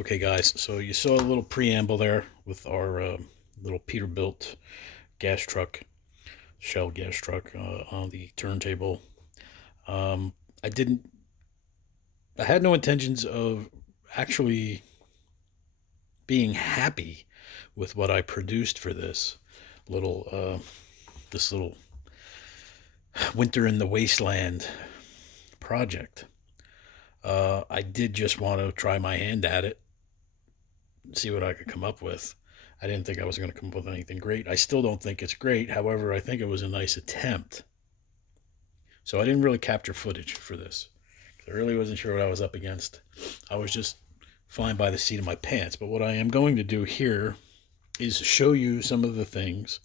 Okay, guys, so you saw a little preamble there with our little Peterbilt gas truck, Shell gas truck on the turntable. Um, I didn't, I had no intentions of actually being happy with what I produced for this little winter in the wasteland project. I did just want to try my hand at it, see what I could come up with. I didn't think I was going to come up with anything great. I still don't think it's great. However, I think it was a nice attempt. So I didn't really capture footage for this. I really wasn't sure what I was up against. I was just flying by the seat of my pants. But what I am going to do here is show you some of the things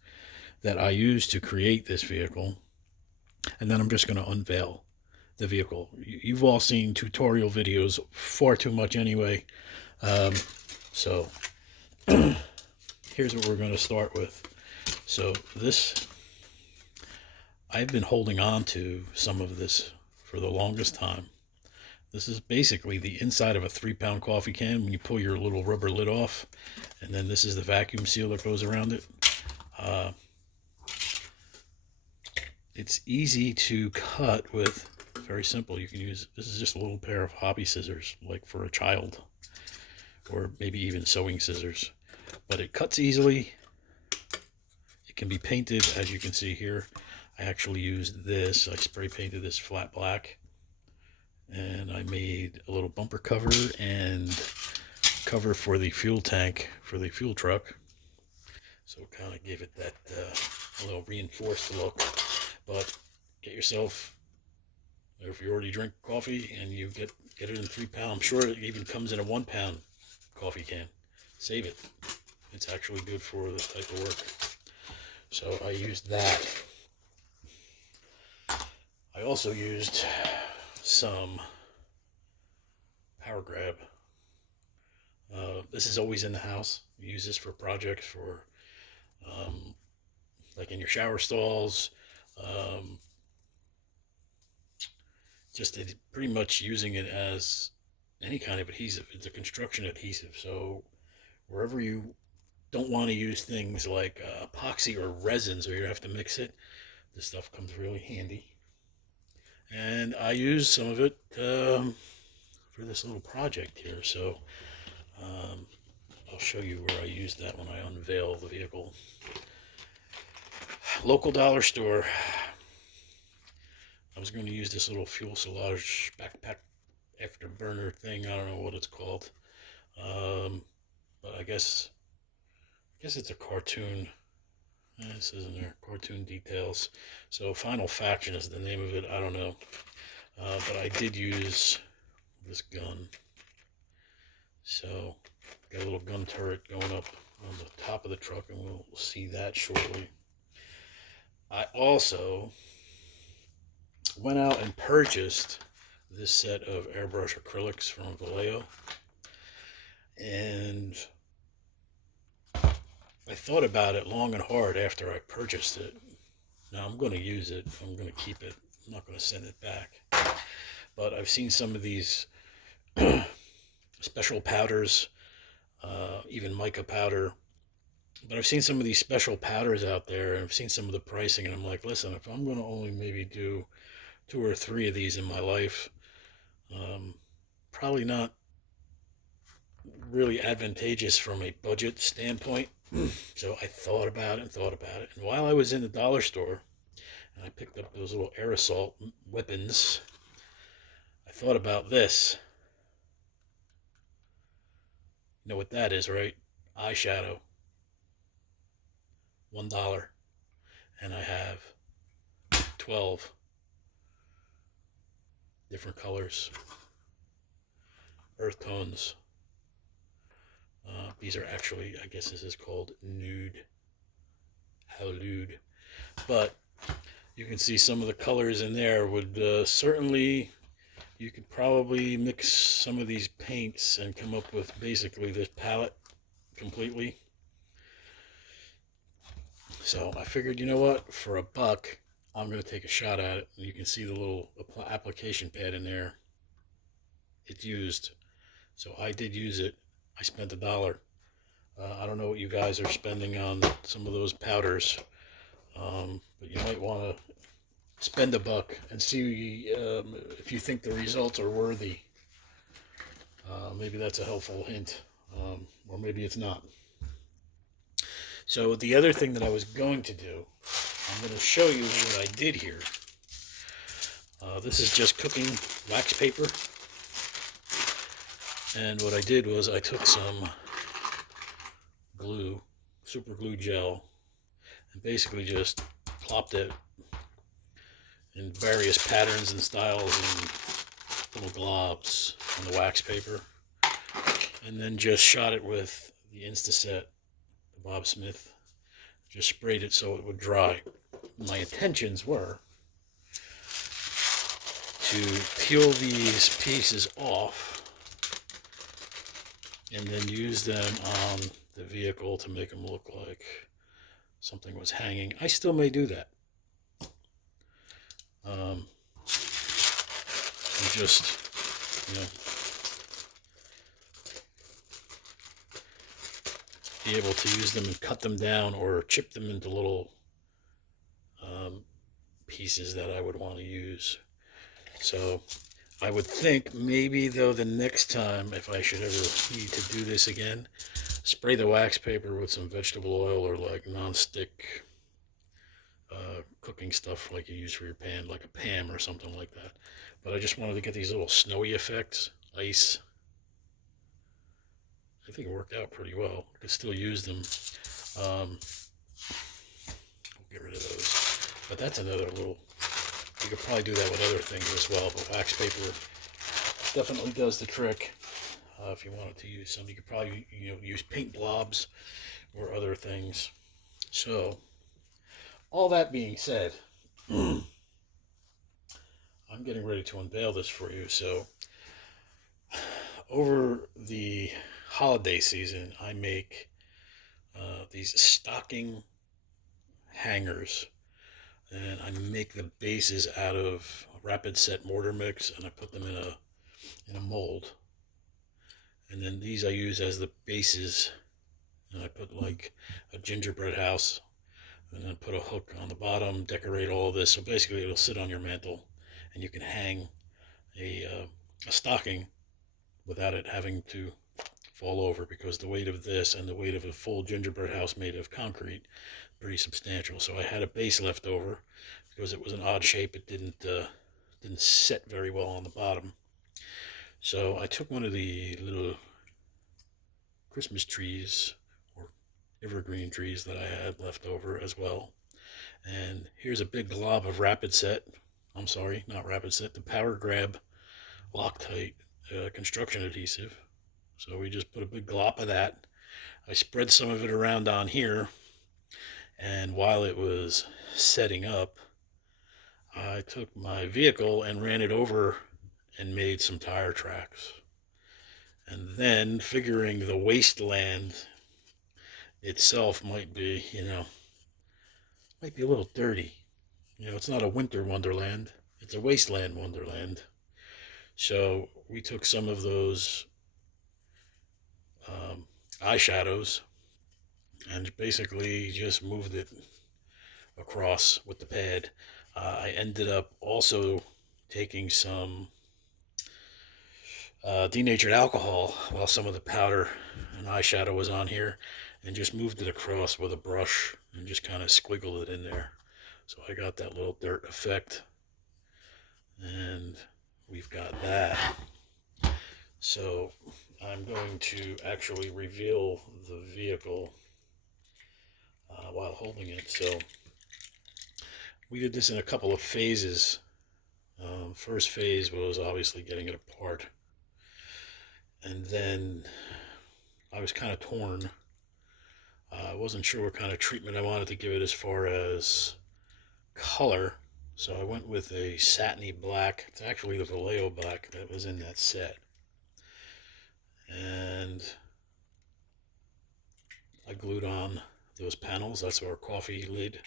that I used to create this vehicle. And then I'm just going to unveil the vehicle. You've all seen tutorial videos far too much anyway. Um, so here's what we're going to start with. So this, I've been holding on to some of this for the longest time. This is basically the inside of a 3-pound coffee can when you pull your little rubber lid off. And then this is the vacuum seal that goes around it. Uh, it's easy to cut with, very simple. You can use, this is just a little pair of hobby scissors, like for a child, or maybe even sewing scissors. But it cuts easily. It can be painted, as you can see here. I actually used this. I spray painted this flat black. And I made a little bumper cover and cover for the fuel tank for the fuel truck. So kind of gave it that little reinforced look. But get yourself, or if you already drink coffee and you get it in 3-pound, I'm sure it even comes in a 1-pound coffee can. Save it. It's actually good for this type of work. So I used that. I also used some power grab. This is always in the house. You use this for projects, for um, like in your shower stalls. Um, just pretty much using it as any kind of adhesive. It's a construction adhesive. So wherever you don't want to use things like epoxy or resins where you have to mix it, this stuff comes really handy. And I used some of it for this little project here. So um, I'll show you where I used that when I unveil the vehicle. Local dollar store. I was going to use this little fuselage backpack afterburner thing. I don't know what it's called. But I guess it's a cartoon. This isn't there. Cartoon details. So Final Faction is the name of it. I don't know. But I did use this gun. So got a little gun turret going up on the top of the truck, and we'll see that shortly. I also went out and purchased this set of airbrush acrylics from Vallejo, and I thought about it long and hard after I purchased it. Now I'm going to use it. I'm going to keep it. I'm not going to send it back. But I've seen some of these special powders, even mica powder. But I've seen some of these special powders out there, and I've seen some of the pricing, and I'm like, listen, if I'm going to only maybe do 2 or 3 of these in my life, probably not really advantageous from a budget standpoint. So I thought about it and thought about it. And while I was in the dollar store and I picked up those little aerosol weapons, I thought about this. You know what that is, right? Eyeshadow. $1. And I have 12 different colors, earth tones. These are actually, I guess this is called nude. How lewd. But you can see some of the colors in there would certainly, you could probably mix some of these paints and come up with basically this palette completely. So I figured, you know what, for $1, I'm going to take a shot at it. And you can see the little application pad in there. It's used. So I did use it I spent $1. I don't know what you guys are spending on some of those powders, but you might want to spend $1 and see if you think the results are worthy. Maybe that's a helpful hint, or maybe it's not. So the other thing that I was going to do, I'm going to show you what I did here. This is just cooking wax paper. And what I did was I took some glue, super glue gel, and basically just plopped it in various patterns and styles and little globs on the wax paper. And then just shot it with the Instaset, the Bob Smith. Just sprayed it so it would dry. My intentions were to peel these pieces off and then use them on the vehicle to make them look like something was hanging. I still may do that. And just, you know, be able to use them and cut them down or chip them into little pieces that I would want to use. So I would think maybe though the next time, if I should ever need to do this again, spray the wax paper with some vegetable oil or like non-stick cooking stuff like you use for your pan, like a Pam or something like that. But I just wanted to get these little snowy effects, ice. I think it worked out pretty well. I could still use them. I'll get rid of those. But that's another little, you could probably do that with other things as well, but wax paper definitely does the trick. If you wanted to use some, you could probably use paint blobs or other things. So, all that being said, I'm getting ready to unveil this for you. So, over the holiday season, I make these stocking hangers, and I make the bases out of rapid set mortar mix, and I put them in a mold. And then these I use as the bases, and I put like a gingerbread house, and then put a hook on the bottom, decorate all this. So basically, it'll sit on your mantle, and you can hang a stocking without it having to fall over, because the weight of this and the weight of a full gingerbread house made of concrete, pretty substantial. So I had a base left over because it was an odd shape. It didn't set very well on the bottom. So I took one of the little Christmas trees or evergreen trees that I had left over as well. And here's a big glob of Rapid Set. I'm sorry, not Rapid Set, the Power Grab Loctite construction adhesive. So we just put a big glop of that. I spread some of it around on here, and while it was setting up, I took my vehicle and ran it over and made some tire tracks. And then, figuring the Wasteland itself might be, might be a little dirty. It's not a winter wonderland, it's a wasteland wonderland. So we took some of those eyeshadows and basically just moved it across with the pad. I ended up also taking some denatured alcohol while some of the powder and eyeshadow was on here, and just moved it across with a brush and just kind of squiggled it in there. So I got that little dirt effect, and we've got that. So I'm going to actually reveal the vehicle while holding it. So we did this in a couple of phases. First phase was obviously getting it apart, and then I was kind of torn. I wasn't sure what kind of treatment I wanted to give it as far as color, so I went with a satiny black. It's actually the Vallejo black that was in that set. And I glued on those panels. That's our coffee lid.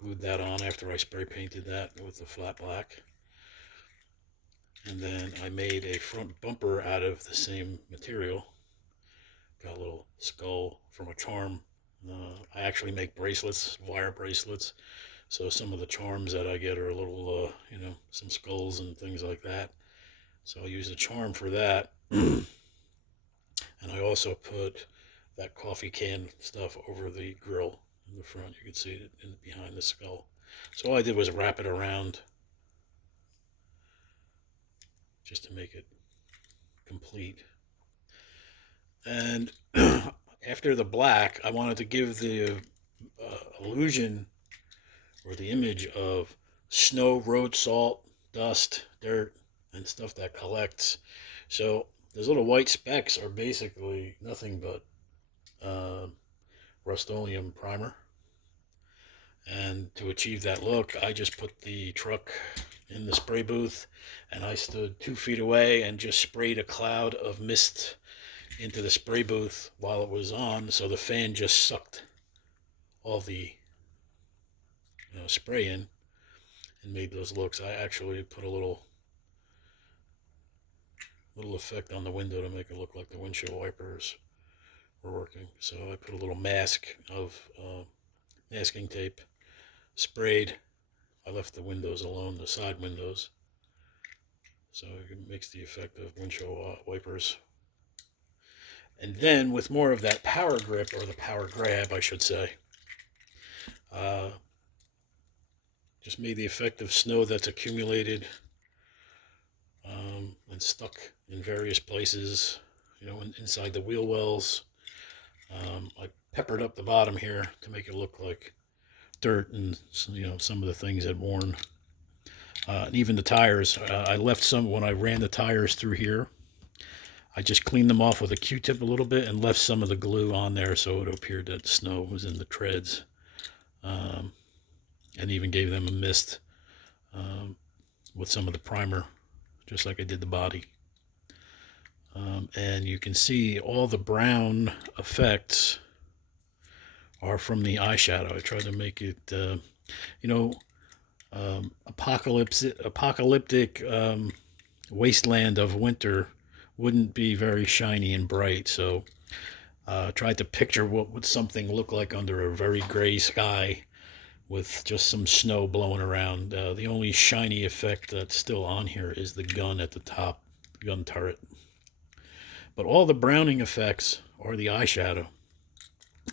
Glued that on after I spray painted that with the flat black. And then I made a front bumper out of the same material. got a little skull from a charm. I actually make bracelets, wire bracelets. So some of the charms that I get are a little, some skulls and things like that. So I'll use the charm for that. And I also put that coffee can stuff over the grill in the front. You can see it behind the skull. So all I did was wrap it around just to make it complete. And after the black, I wanted to give the illusion or the image of snow, road salt, dust, dirt, and stuff that collects. So those little white specks are basically nothing but Rust-Oleum primer. And to achieve that look, I just put the truck in the spray booth, and I stood 2 feet away and just sprayed a cloud of mist into the spray booth while it was on, so the fan just sucked all the spray in and made those looks. I actually put a little effect on the window to make it look like the windshield wipers were working. So I put a little mask of masking tape, sprayed. I left the windows alone, the side windows, so it makes the effect of windshield wipers. And then with more of that power grip, or the power grab, I should say, just made the effect of snow that's accumulated and stuck in various places, inside the wheel wells. I peppered up the bottom here to make it look like dirt, and some of the things had worn. And even the tires, I left some when I ran the tires through here. I just cleaned them off with a Q-tip a little bit and left some of the glue on there so it appeared that snow was in the treads. And even gave them a mist with some of the primer, just like I did the body. And you can see all the brown effects are from the eyeshadow. I tried to make it, apocalyptic wasteland of winter wouldn't be very shiny and bright. So tried to picture what would something look like under a very gray sky with just some snow blowing around. The only shiny effect that's still on here is the gun at the top, the gun turret. But all the browning effects are the eyeshadow.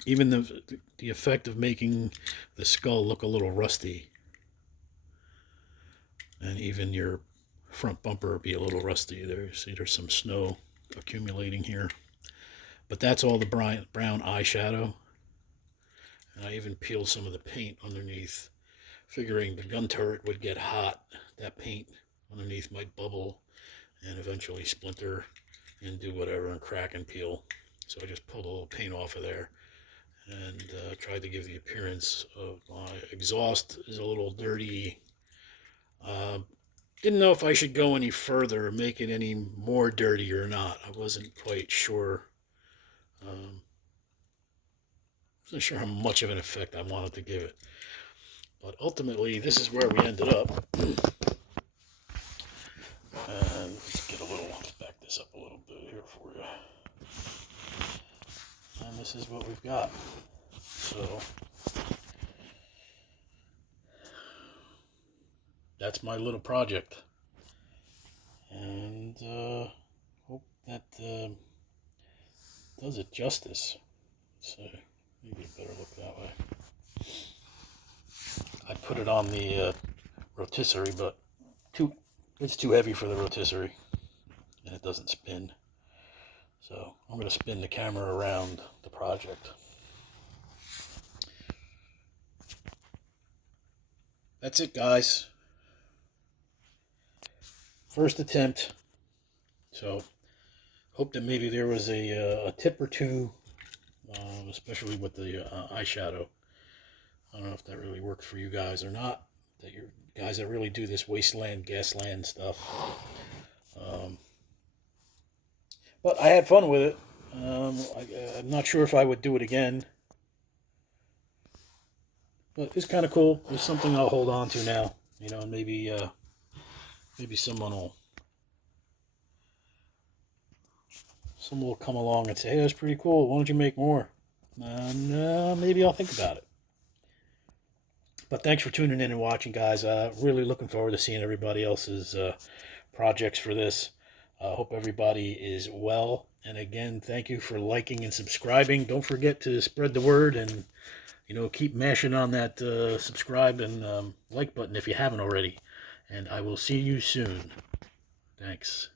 Even the effect of making the skull look a little rusty. And even your front bumper be a little rusty. There's some snow accumulating here. But that's all the brown eyeshadow. And I even peeled some of the paint underneath, figuring the gun turret would get hot. That paint underneath might bubble and eventually splinter and do whatever and crack and peel. So I just pulled a little paint off of there and tried to give the appearance of my exhaust is a little dirty. Didn't know if I should go any further, make it any more dirty or not. I wasn't quite sure. Wasn't sure how much of an effect I wanted to give it. But ultimately, this is where we ended up. And let's back this up a little bit here for you. And this is what we've got. So that's my little project. And hope that does it justice. So maybe a better look that way. I put it on the rotisserie, but it's too heavy for the rotisserie, and it doesn't spin. So I'm going to spin the camera around the project. That's it, guys. First attempt. So hope that maybe there was a tip or two, especially with the eyeshadow. I don't know if that really worked for you guys or not. That you guys that really do this Wasteland, Gasland stuff. But I had fun with it. I'm not sure if I would do it again. But it's kind of cool. It's something I'll hold on to now. And maybe someone will come along and say, hey, that's pretty cool. Why don't you make more? No, maybe I'll think about it. But thanks for tuning in and watching, guys. Really looking forward to seeing everybody else's projects for this. Hope everybody is well. And again, thank you for liking and subscribing. Don't forget to spread the word and, keep mashing on that subscribe and like button if you haven't already. And I will see you soon. Thanks.